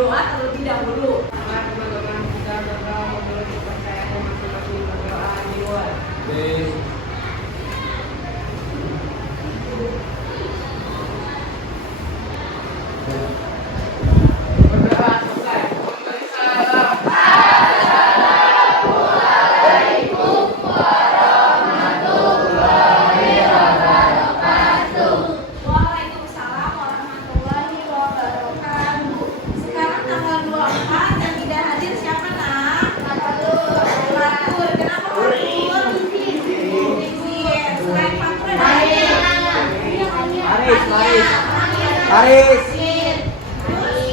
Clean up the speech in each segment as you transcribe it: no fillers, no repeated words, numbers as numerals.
berdoa terlebih dahulu. Teman-teman kita berdoa menurut kepercayaan masing-masing berdoa dimulai. Berdoa selesai. Waalaikumsalam warahmatullahi wabarakatuh. Sekarang tanggal 24 yang tidak hadir siapa nak? Fatur. Kenapa Fatur? Izin. Selain Fatur ada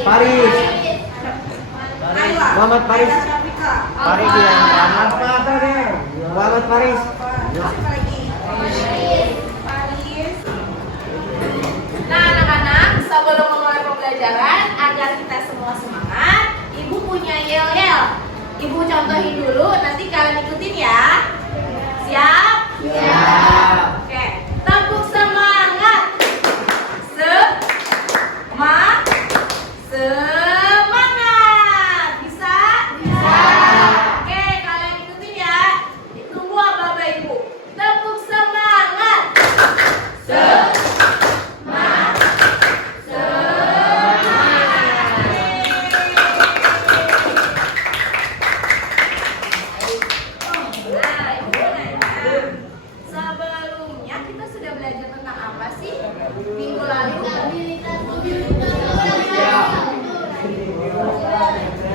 Paris. Ayla. Muhammad Paris. Ayla Syafika. Paris yang kanan. Muhammad Paris. Siapa lagi? Paris. Nah anak-anak, sebelum memulai pembelajaran agar kita semua semangat, Ibu punya yel-yel. Ibu contohin dulu, nanti kalian ikutin ya. Siap? Siap. Oke, tepuk semangat. Semangat. Bisa? Bisa. Oke, kalian ikutin ya. Tunggu apa Bapak Ibu? Tepuk semangat. Nah, Ibu nanya, sebelumnya kita sudah belajar tentang apa sih minggu lalu?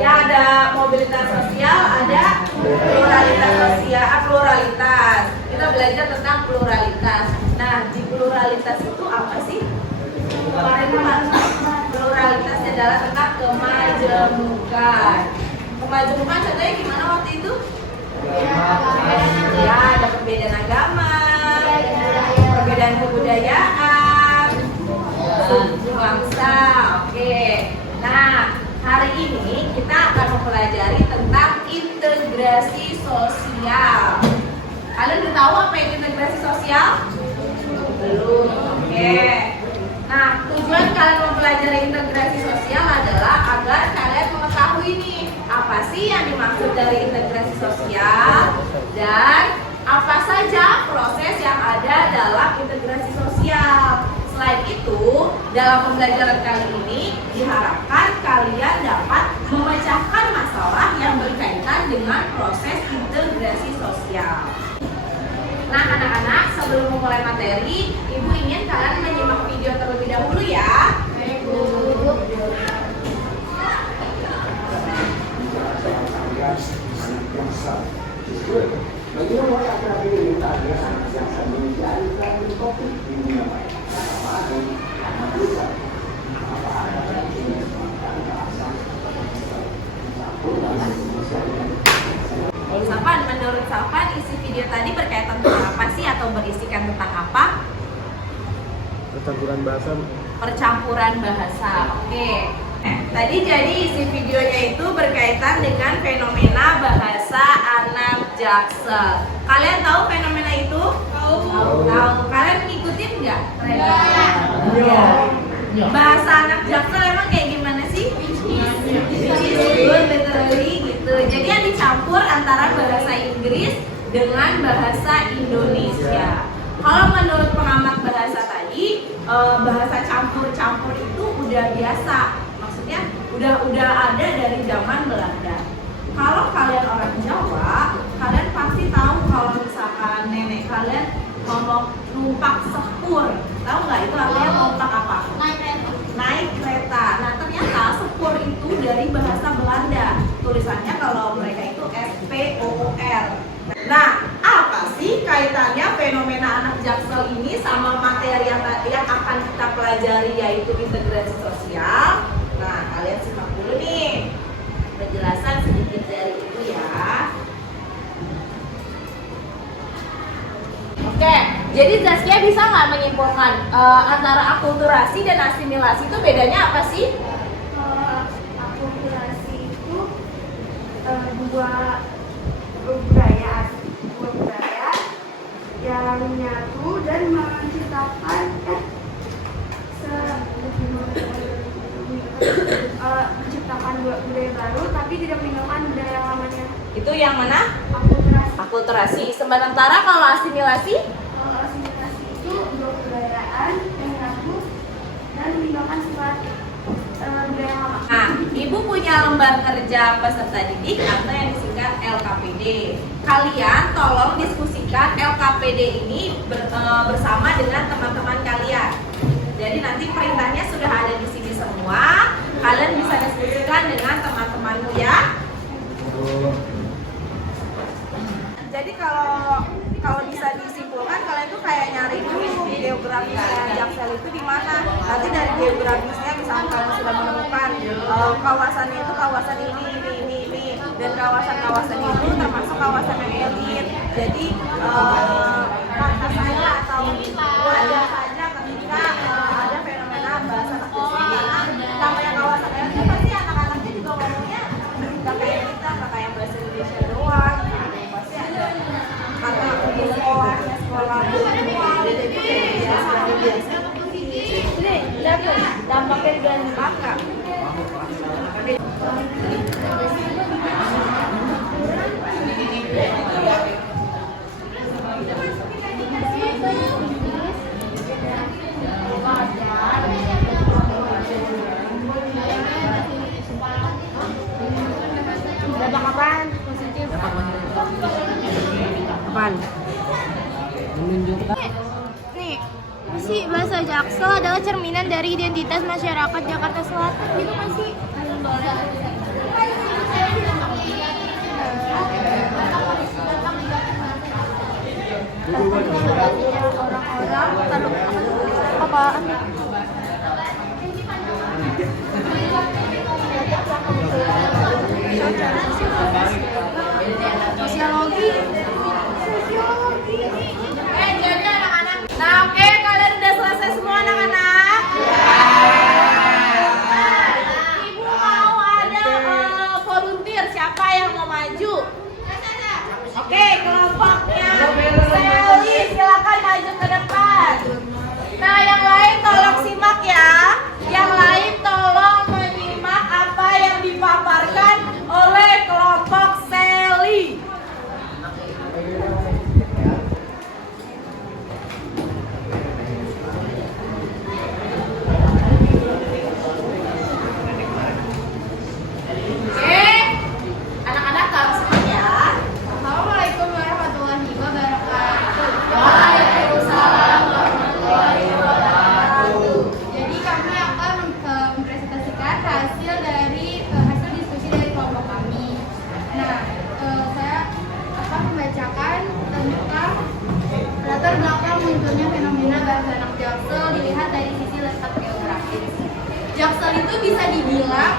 Ya, ada mobilitas sosial, ada pluralitas sosial, pluralitas. Kita belajar tentang pluralitas. Nah, di pluralitas itu apa sih? Kemarin pluralitas adalah tentang kemajemukan. Kemajemukan contohnya gimana waktu itu? Ya, ada perbedaan agama, perbedaan kebudayaan, suku bangsa. Oke. Nah, hari ini kita akan mempelajari tentang integrasi sosial. Kalian udah tahu apa itu integrasi sosial? Belum. Oke. Nah, tujuan kalian mempelajari integrasi sosial adalah agar kalian mengetahui nih apa sih yang dimaksud dari integrasi sosial dan apa saja proses yang ada dalam integrasi sosial. Selain itu, dalam pembelajaran kali ini diharapkan kalian dapat memecahkan masalah yang berkaitan dengan proses integrasi sosial. Nah anak-anak, sebelum memulai materi, Ibu ingin kalian menyimak video terlebih dahulu ya. Sapan, menurut Sapan isi video tadi berkaitan tentang apa sih atau berisikan tentang apa? Percampuran bahasa. Percampuran bahasa. Oke. Tadi jadi isi videonya itu berkaitan dengan fenomena bahasa anak Jaksel. Kalian tahu fenomena itu? Tahu. Kalian ngikutin nggak? Iya. Bahasa anak Jaksel emang kayak gimana sih? Literally gitu. Jadi yang dicampur antara bahasa Inggris dengan bahasa Indonesia. Kalau menurut pengamat bahasa tadi, bahasa campur-campur itu udah biasa. Maksudnya udah ada dari zaman Belanda. Kalau kalian orang Jawa, kalian pasti tahu kalau misalkan nenek kalian ngomong numpak sepur. Tahu nggak itu artinya numpak apa? Naik kereta. Nah ternyata sepur itu dari bahasa Belanda. Tulisannya kalau mereka itu SPOOR. Nah apa sih kaitannya fenomena anak Jaksel ini sama materi yang akan kita pelajari yaitu integrasi sosial? Nah kalian simak dulu nih penjelasan sedikit dari itu ya. Oke, jadi Zaskia bisa nggak menyimpulkan antara akulturasi dan asimilasi itu bedanya apa sih? Akulturasi itu dua budaya yang nyatu dan menciptakan menciptakan tapi tidak meninggalkan budaya yang lamanya. Itu yang mana? Akulturasi. Akulturasi. Sementara kalau asimilasi? Kalau asimilasi itu kebudayaan yang mengaku dan meninggalkan sifat budaya yang lama. Nah, Ibu punya lembar kerja peserta didik atau yang disingkat LKPD. Kalian tolong diskusikan LKPD ini bersama dengan teman-teman kalian. Jadi nanti perintahnya sudah ada di sini semua. Kalian bisa diskusikan dengan teman-temanmu ya. Jadi kalau bisa disimpulkan kalian tuh kayak nyari dulu geografisnya Jaksel itu di mana. Nanti dari geografisnya misalnya kalian sudah menemukan kawasannya itu kawasan ini dan kawasan-kawasan itu termasuk kawasan yang elit. Jadi kata saya atau wajar saja ketika ada fenomena bahasa tertulis karena namanya kawasan elit itu pasti anak-anaknya juga ngomongnya nggak kayak kita, nggak kayak bahasa Indonesia doang. Pasti ada kata di sekolahnya sekolah biasa. Ini dampaknya dan maka. Dampak apaan? Positif. Apaan? Menunjukkan. Nih, sih bahasa Jaksel adalah cerminan dari identitas masyarakat Jakarta Selatan gitu kan sih? Orang-orang taruh Apaan? sosiologi. Jadi anak-anak. Nah, oke, kalian udah selesai semua anak-anak? Ibu mau ada volunteer, siapa yang mau maju? Oke, kelompoknya Sally, silakan maju ke depan. Nah, yang lain tolong simak ya. Yang lain tolong menyimak apa yang dipaparkan oleh kelompok Sally. Oke, anak-anak tahu semua ya. Assalamualaikum warahmatullahi wabarakatuh. Waalaikumsalam warahmatullahi wabarakatuh. Jadi kami akan mempresentasikan hasil diskusi dari kelompok kami. Nah, saya akan membacakan tentang latar belakang munculnya fenomena bahasa anak Jaksel dilihat dari sisi letak geografis. Jaksel itu bisa dibilang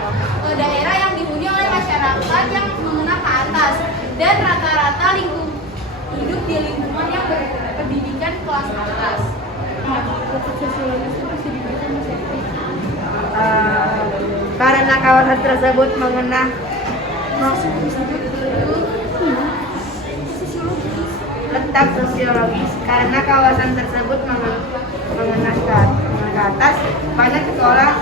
daerah yang dihuni oleh masyarakat yang menengah ke atas dan rata-rata hidup di lingkungan yang berpendidikan kelas atas. Karena kawasan tersebut mengenai letak sosiologis, karena kawasan tersebut mengenai ke atas banyak sekolah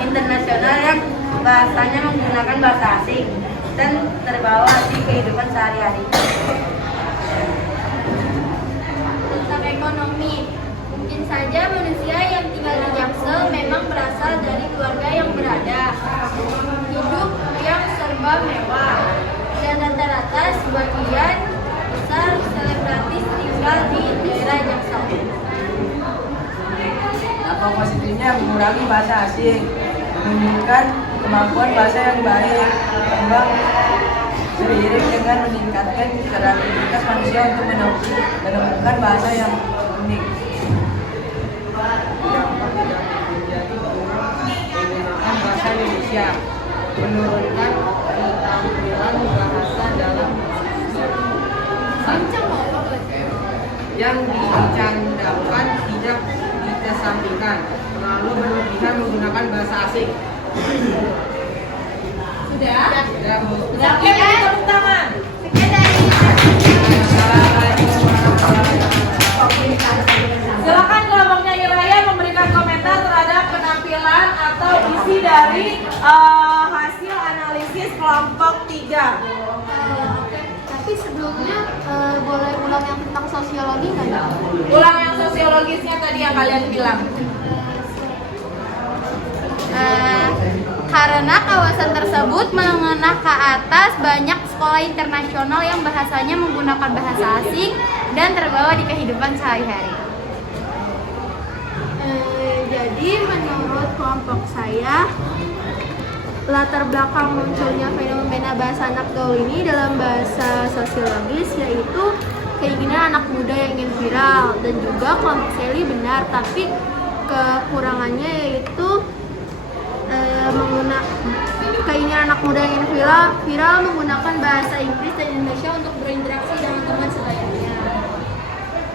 internasional yang bahasanya menggunakan bahasa asing dan terbawa di kehidupan sehari-hari. Tentang ekonomi, mungkin saja manusia yang tinggal di Jaksel memang berasal dari keluarga yang berada, hidup yang serba mewah, dan rata-rata sebagian besar selebritis tinggal di daerah Jaksel. Dampak positifnya mengurangi bahasa asing, menunjukkan kemampuan bahasa yang baik, berkembang seiring dengan meningkatkan kreativitas manusia untuk menemukan bahasa yang unik. Dampak tidak menjadi kurang penggunaan bahasa Indonesia, menurunkan keterampilan bahasa dalam yang dicandangkan tidak dikesampingkan, terlalu berlebihan menggunakan bahasa asing. Sudah? Sudah, Bu. Sudah, oke, beri tepuk tangan. Silakan kelompoknya Iraya memberikan komentar terhadap penampilan atau isi dari hasil analisis kelompok 3. Tapi sebelumnya boleh ulang yang tentang sosiologi nggak? Ulang yang sosiologisnya tadi yang kalian bilang. Karena kawasan tersebut menengah ke atas, banyak sekolah internasional yang bahasanya menggunakan bahasa asing dan terbawa di kehidupan sehari-hari. Jadi menurut kelompok saya, latar belakang munculnya fenomena bahasa anak gaul ini dalam bahasa sosiologis yaitu keinginan anak muda yang ingin viral, dan juga kelompok Sally benar, tapi kekurangannya yaitu keinginan anak muda yang ingin viral menggunakan bahasa Inggris dan Indonesia untuk berinteraksi dengan teman selayaknya.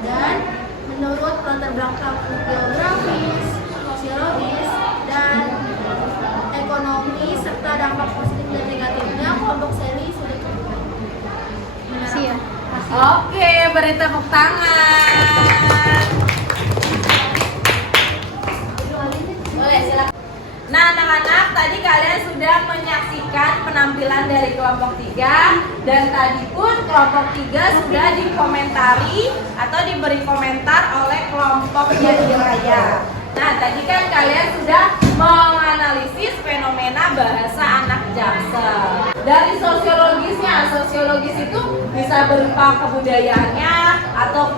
Dan menurut latar belakang geografis, sosiologis, dan ekonomi serta dampak positif dan negatifnya, kelompok Sally sudah cukup. Siap. Oke, beri tepuk tangan. Boleh, silakan. Nah, anak-anak, tadi kalian sudah menyaksikan penampilan dari kelompok 3, dan tadi pun kelompok 3 sudah dikomentari atau diberi komentar oleh kelompok Jadi Raya. Nah, tadi kan kalian sudah menganalisis fenomena bahasa anak Jaksel. Dari sosiologis itu bisa berupa kebudayaannya atau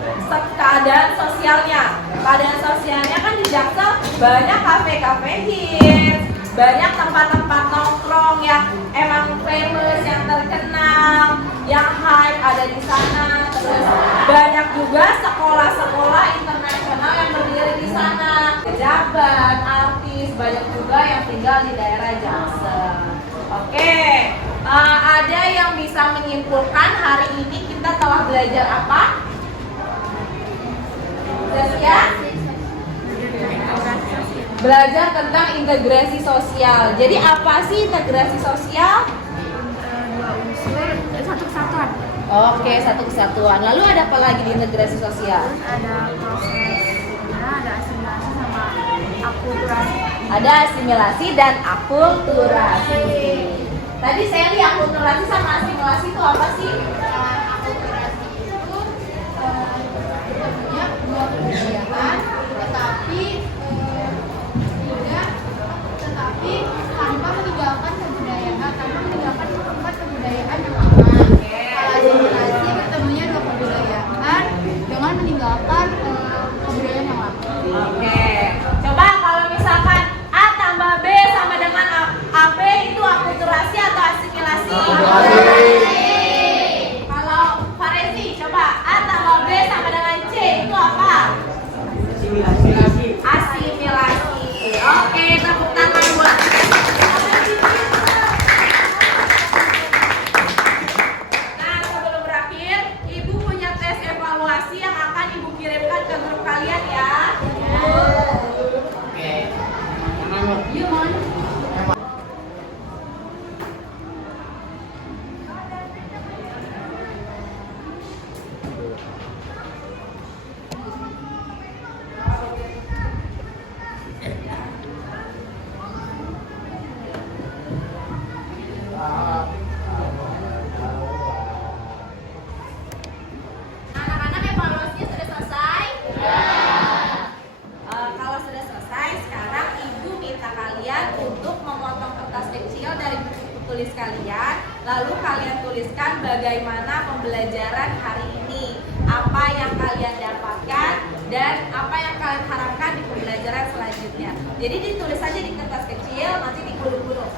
keadaan sosialnya. Keadaan sosialnya kan di Jaksel banyak kafe-kafe hits, banyak tempat-tempat nongkrong yang emang famous, yang terkenal, yang hype ada di sana. Terus banyak juga sekolah-sekolah internasional yang berdiri di sana. Pejabat, artis, banyak juga yang tinggal di daerah Jaksel. Oke, ada yang bisa menyimpulkan hari ini kita telah belajar apa? Ya? Belajar tentang integrasi sosial. Jadi apa sih integrasi sosial? Dua unsur, satu kesatuan. Oke, satu kesatuan. Lalu ada apa lagi di integrasi sosial? Ada prosesnya, ada asimilasi sama akulturasi. Ada asimilasi dan akulturasi. Tadi saya lihat akulturasi sama asimilasi itu apa sih? Akulturasi itu sebetulnya dua kebudayaan, tetapi tanpa meninggalkan tempat kebudayaan yang lama. Asimilasi bertemunya dua kebudayaan dengan meninggalkan kebudayaan yang lama. Oke. Coba kalau misalkan A tambah B sama dengan AB itu akulturasi atau asimilasi? Kalau Farezi, coba A tambah B sama dengan C itu apa? Asimilasi. Oke, tepuk tangan buat. Nah, sebelum berakhir, Ibu punya tes evaluasi yang akan Ibu kirimkan ke grup kalian ya. Yuk, Mon. Anak-anak, evaluasinya sudah selesai? Kalau sudah selesai, sekarang Ibu minta kalian untuk memotong kertas kecil dari buku tulis kalian. Lalu kalian tuliskan bagaimana pembelajaran hari ini, apa yang kalian dapatkan, dan apa yang kalian harapkan di pembelajaran selanjutnya. Jadi ditulis saja di kertas kecil, nanti digulung-gulung.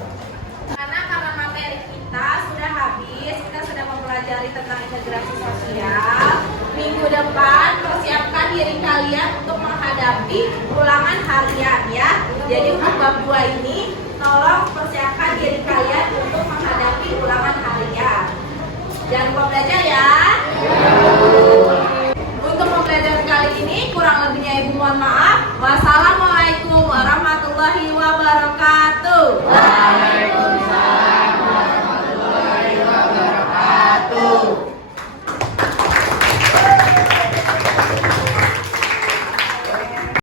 Karena materi kita sudah habis, kita sudah mempelajari tentang integrasi sosial. Minggu depan persiapkan diri kalian untuk menghadapi ulangan harian ya. Jadi untuk bab 2 ini, tolong persiapkan diri kalian untuk menghadapi ulangan harian. Jangan lupa belajar ya.